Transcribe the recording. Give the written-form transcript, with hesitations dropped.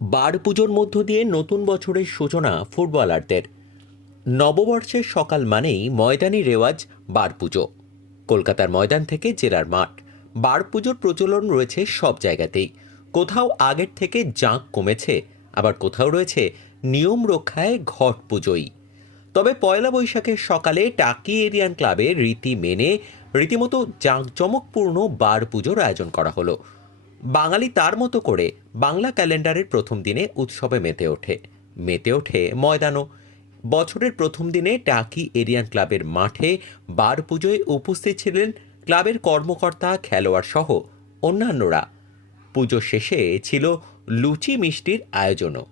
বার পুজোর মধ্য দিয়ে নতুন বছরের সূচনা ফুটবলারদের। নববর্ষের সকাল মানেই ময়দানি রেওয়াজ বার পুজো। কলকাতার ময়দান থেকে জেলার মাঠ, বার পুজোর প্রচলন রয়েছে সব জায়গাতেই। কোথাও আগের থেকে জাঁক কমেছে, আবার কোথাও রয়েছে নিয়ম রক্ষায় ঘট পুজোই। তবে পয়লা বৈশাখের সকালে টাকি এরিয়ান ক্লাবে রীতি মেনে রীতিমতো জাঁকজমকপূর্ণ বার পুজোর আয়োজন করা হলো। বাঙালি তার মতো করে বাংলা ক্যালেন্ডারের প্রথম দিনে উৎসবে মেতে ওঠে ময়দানও। বছরের প্রথম দিনে টাকি এরিয়ান ক্লাবের মাঠে বার পুজোয় উপস্থিত ছিলেন ক্লাবের কর্মকর্তা, খেলোয়াড় সহ অন্যান্যরা। পুজো শেষে ছিল লুচি মিষ্টির আয়োজনও।